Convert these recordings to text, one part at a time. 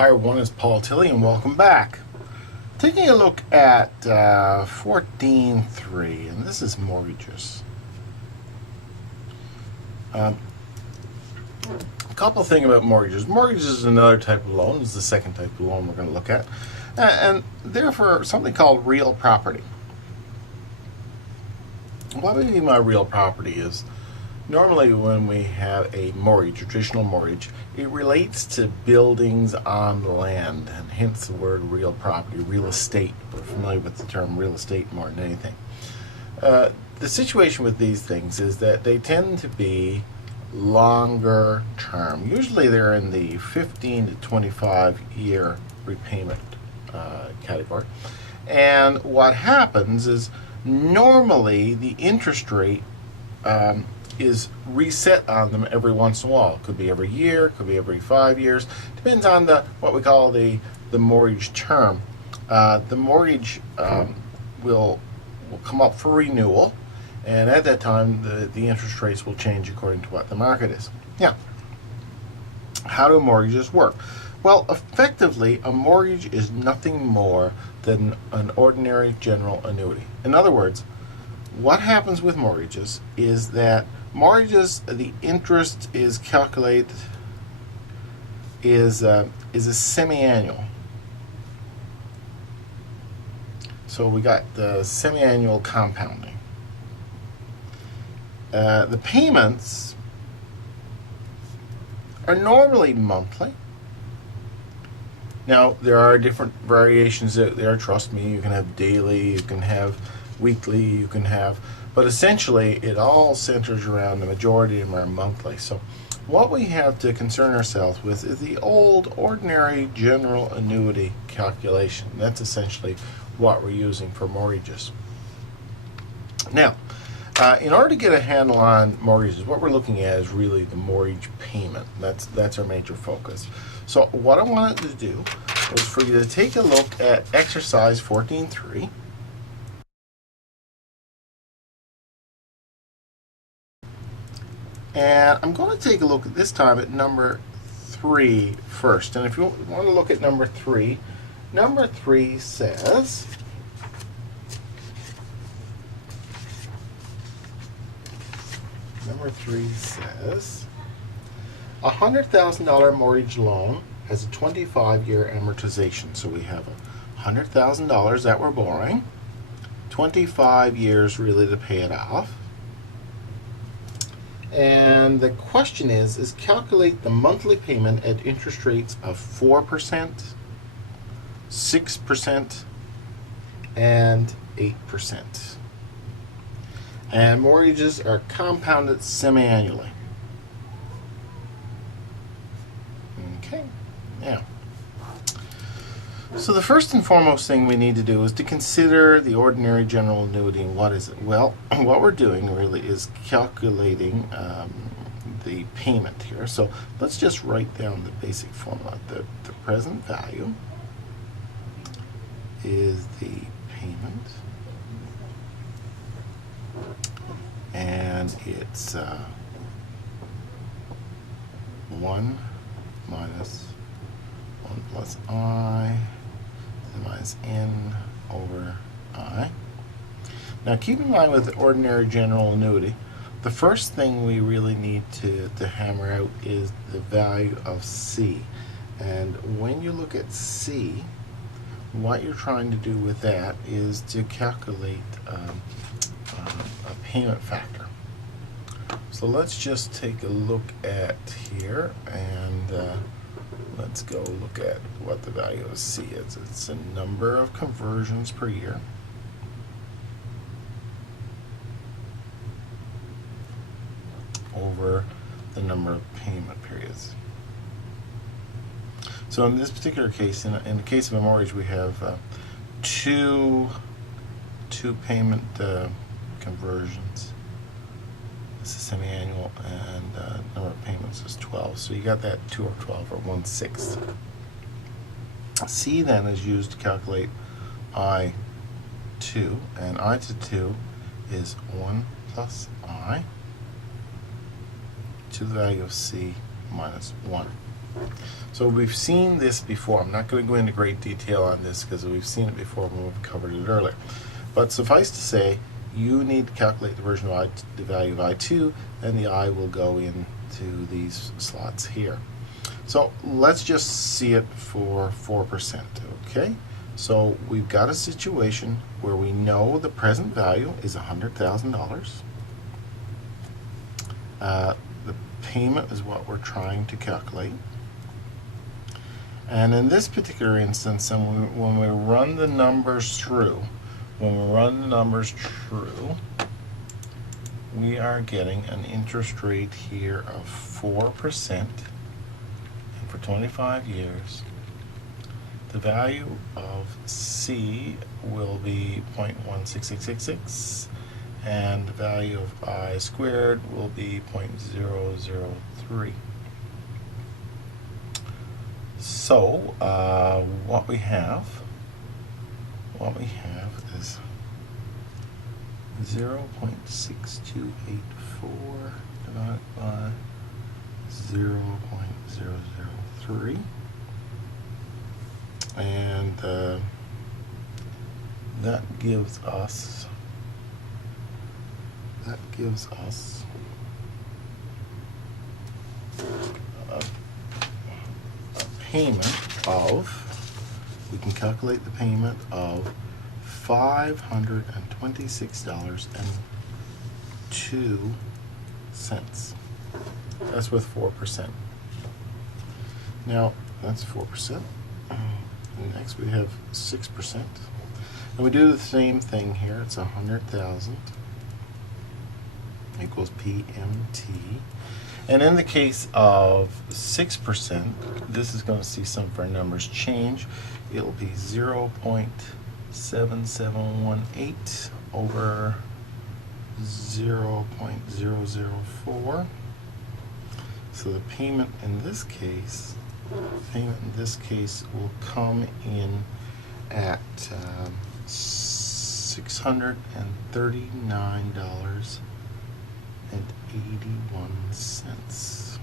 Hi everyone, it's Paul Tilley and welcome back. Taking a look at 14.3, and this is mortgages. A couple things about mortgages. Mortgages is another type of loan. It's the second type of loan we're going to look at. And therefore something called real property. What I mean by real property is normally when we have a mortgage, a traditional mortgage, it relates to buildings on land, and hence the word real property, real estate. We're familiar with the term real estate more than anything. The situation with these things is that they tend to be longer term. Usually they're in the 15 to 25 year repayment category. And what happens is normally the interest rate is reset on them every once in a while. It could be every year, it could be every 5 years. Depends on what we call the mortgage term. The mortgage will come up for renewal, and at that time the interest rates will change according to what the market is. Now, how do mortgages work? Well, effectively, a mortgage is nothing more than an ordinary general annuity. In other words, what happens with mortgages is that the interest is calculated is a semi-annual. So we got the semi-annual compounding. The payments are normally monthly. Now, there are different variations out there, trust me. You can have daily, you can have weekly, you can have, but essentially it all centers around, the majority of them are monthly. So what we have to concern ourselves with is the old ordinary general annuity calculation. That's essentially what we're using for mortgages. Now, in order to get a handle on mortgages, what we're looking at is really the mortgage payment. That's our major focus. So what I wanted to do was for you to take a look at exercise 14.3. And I'm going to take a look at this time at number 3 first. And if you want to look at number 3 says, a $100,000 mortgage loan has a 25-year amortization. So we have $100,000 that we're borrowing, 25 years really to pay it off. And the question is calculate the monthly payment at interest rates of 4%, 6%, and 8%. And mortgages are compounded semi-annually. Okay, now, so the first and foremost thing we need to do is to consider the ordinary general annuity. And what is it? Well, what we're doing really is calculating the payment here. So let's just write down the basic formula. The present value is the payment, and it's 1 minus 1 plus I minus n over I. Now keep in mind with the ordinary general annuity, the first thing we really need to hammer out is the value of C. And when you look at C, what you're trying to do with that is to calculate a payment factor. So let's just take a look at here, and let's go look at what the value of C is. It's a number of conversions per year over the number of payment periods. So in this particular case, in the case of a mortgage, we have two payment conversions. This is semi-annual, and number of payments is 12. So you got that 2 or 12, or 1/6. C then is used to calculate I2, and I to 2 is 1 plus I to the value of C minus 1. So we've seen this before. I'm not going to go into great detail on this because we've seen it before when we've covered it earlier. But suffice to say, you need to calculate the version of I, the value of I2, and the I will go into these slots here. So let's just see it for 4%, okay? So we've got a situation where we know the present value is $100,000. The payment is what we're trying to calculate. And in this particular instance, when we run the numbers through, we are getting an interest rate here of 4%, and for 25 years. The value of C will be 0.16666, and the value of I squared will be 0.003. So what we have is 0.6284 divided by 0.003, and that gives us a payment of, we can calculate the payment of $526.02. That's with 4%. Now, that's 4%. And next we have 6%. And we do the same thing here. It's 100,000 equals PMT. And in the case of 6%, this is going to see some of our numbers change. It'll be 0.7718 over 0.004. So the payment in this case, will come in at $639.81.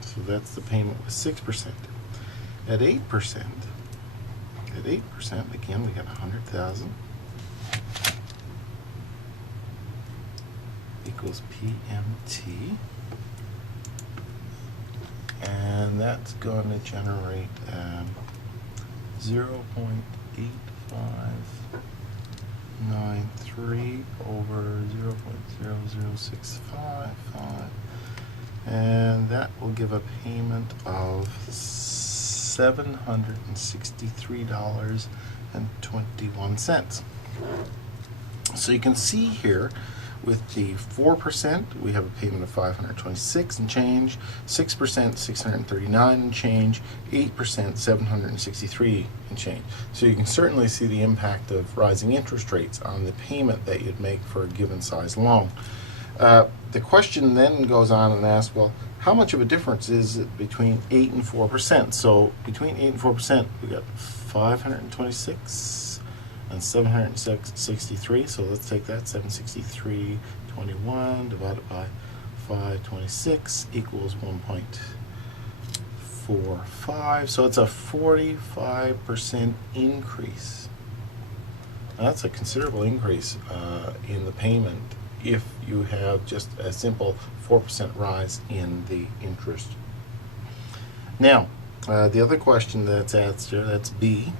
So that's the payment with 6%. At 8%, again we got 100,000 equals PMT, and that's going to generate 0.8593 over 0.00655, and that will give a payment of $763.21. So you can see here with the 4%, we have a payment of $526 and change, 6%, $639 and change, 8%, $763 and change. So you can certainly see the impact of rising interest rates on the payment that you'd make for a given size loan. The question then goes on and asks, well, how much of a difference is it between 8 and 4%? So between 8 and 4%, we got 526 and 763. So let's take that, 763.21 divided by 526 equals 1.45. So it's a 45% increase. Now that's a considerable increase in the payment if you have just a simple 4% rise in the interest. Now, the other question that's asked here, that's B.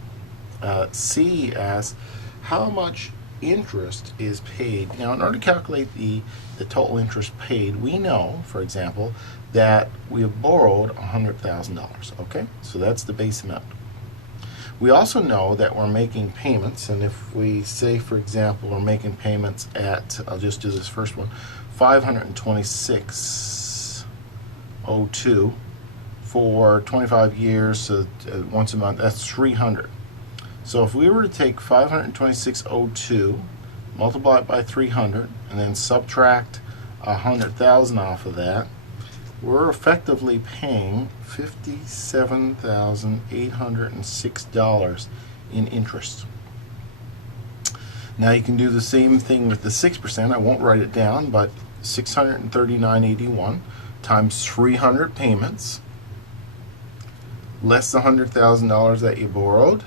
C asks, how much interest is paid? Now, in order to calculate the total interest paid, we know, for example, that we have borrowed $100,000, okay? So that's the base amount. We also know that we're making payments, and if we say, for example, we're making payments at, I'll just do this first one, $526.02 for 25 years, so once a month, that's $300. So if we were to take $526.02, multiply it by 300, and then subtract 100,000 off of that, we're effectively paying $57,806 in interest. Now you can do the same thing with the 6%. I won't write it down, but $639.81 times 300 payments less the $100,000 that you borrowed.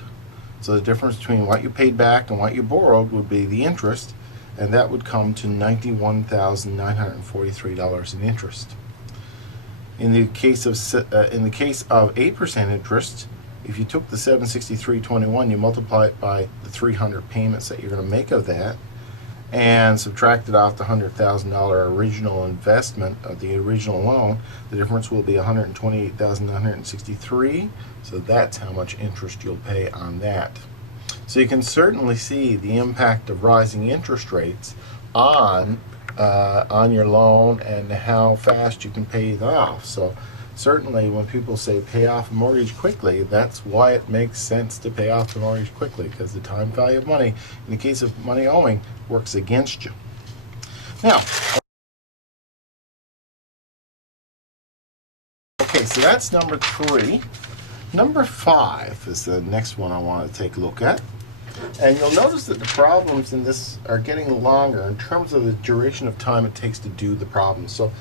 So the difference between what you paid back and what you borrowed would be the interest, and that would come to $91,943 in interest. In the case of 8% interest, if you took the $763.21, you multiply it by the 300 payments that you're going to make of that, and subtracted off the $100,000 original investment of the original loan, the difference will be $128,963. So that's how much interest you'll pay on that. So you can certainly see the impact of rising interest rates on your loan and how fast you can pay it off. So certainly when people say pay off a mortgage quickly, that's why it makes sense to pay off the mortgage quickly, because the time value of money, in the case of money owing, works against you. Now, okay, so that's number 3. Number 5 is the next one I want to take a look at. And you'll notice that the problems in this are getting longer in terms of the duration of time it takes to do the problem. So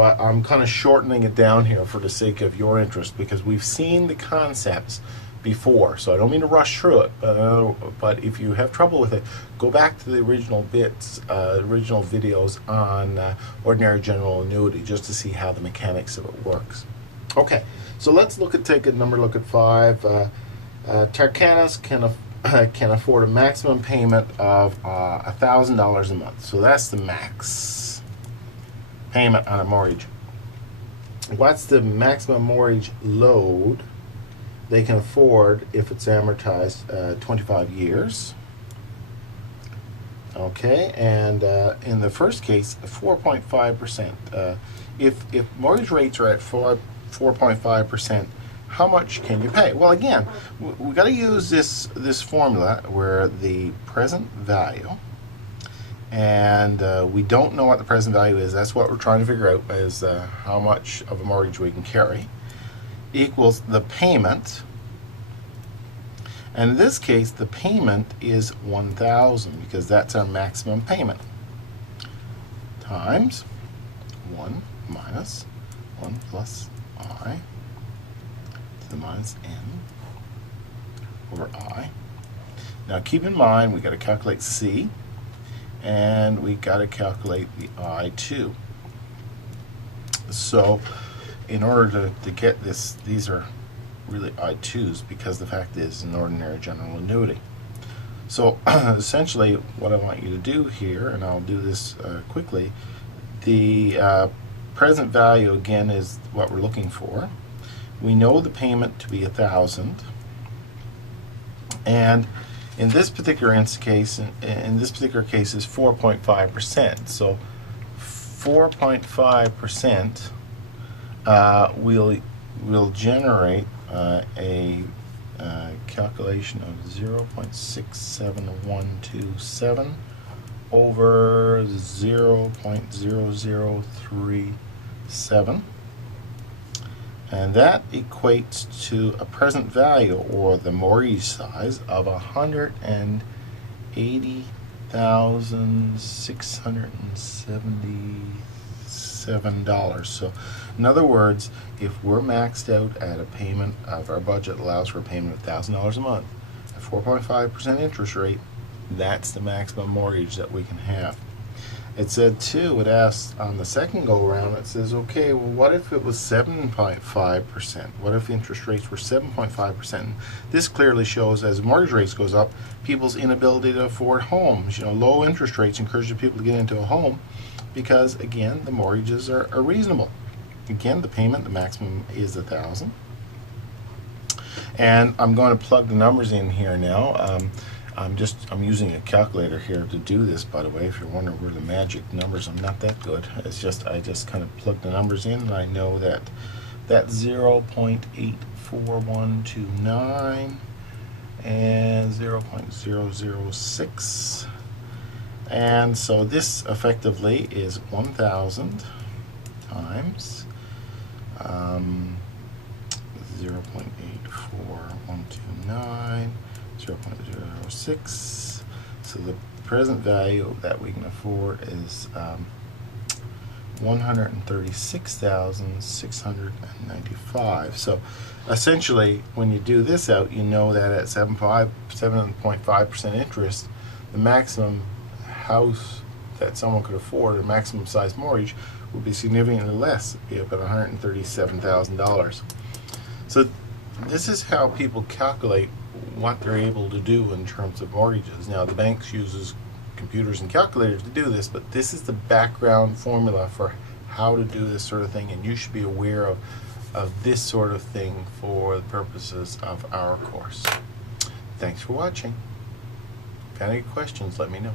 I'm kind of shortening it down here for the sake of your interest, because we've seen the concepts before. So I don't mean to rush through it, but if you have trouble with it, go back to the original original videos on ordinary general annuity, just to see how the mechanics of it works. Okay, so let's take a look at 5. Tarkanis can afford a maximum payment of $1,000 a month. So that's the max payment on a mortgage. What's the maximum mortgage load they can afford if it's amortized 25 years? Okay, and in the first case, 4.5%. If mortgage rates are at 4.5%, how much can you pay? Well, again, we got to use this formula where the present value, and we don't know what the present value is. That's what we're trying to figure out, is how much of a mortgage we can carry, equals the payment. And in this case, the payment is $1,000, because that's our maximum payment, times 1 minus 1 plus I to the minus n over I. Now keep in mind, we got to calculate C, and we got to calculate the I too. So in order to get this, these are really I2s, because the fact is an ordinary general annuity. So essentially what I want you to do here, and I'll do this quickly, the present value again is what we're looking for. We know the payment to be $1,000, and in this particular case is 4.5%. So 4.5% will generate a calculation of 0.67127 over 0.0037, and that equates to a present value, or the mortgage size, of $180,677. So in other words, if we're maxed out at a payment of, our budget allows for a payment of $1,000 a month at 4.5% interest rate, that's the maximum mortgage that we can have. It said too, it asked on the second go around, it says, okay, well, what if it was 7.5%? What if interest rates were 7.5%? This clearly shows, as mortgage rates goes up, people's inability to afford homes. You know, low interest rates encourage people to get into a home, because again, the mortgages are reasonable. Again, the payment, the maximum is $1,000. And I'm going to plug the numbers in here now. I'm using a calculator here to do this, by the way, if you're wondering where the magic numbers, I'm not that good. It's just, I just kind of plug the numbers in, and I know that that's 0.84129 and 0.006. And so this effectively is 1,000 times 0.84129, 0.06. So the present value that we can afford is $136,695. So essentially, when you do this out, you know that at 7.5% interest, the maximum house that someone could afford, a maximum size mortgage, would be significantly less, it'd be about $137,000. So this is how people calculate what they're able to do in terms of mortgages. Now, the banks uses computers and calculators to do this, but this is the background formula for how to do this sort of thing, and you should be aware of this sort of thing for the purposes of our course. Thanks for watching. If you have any questions, let me know.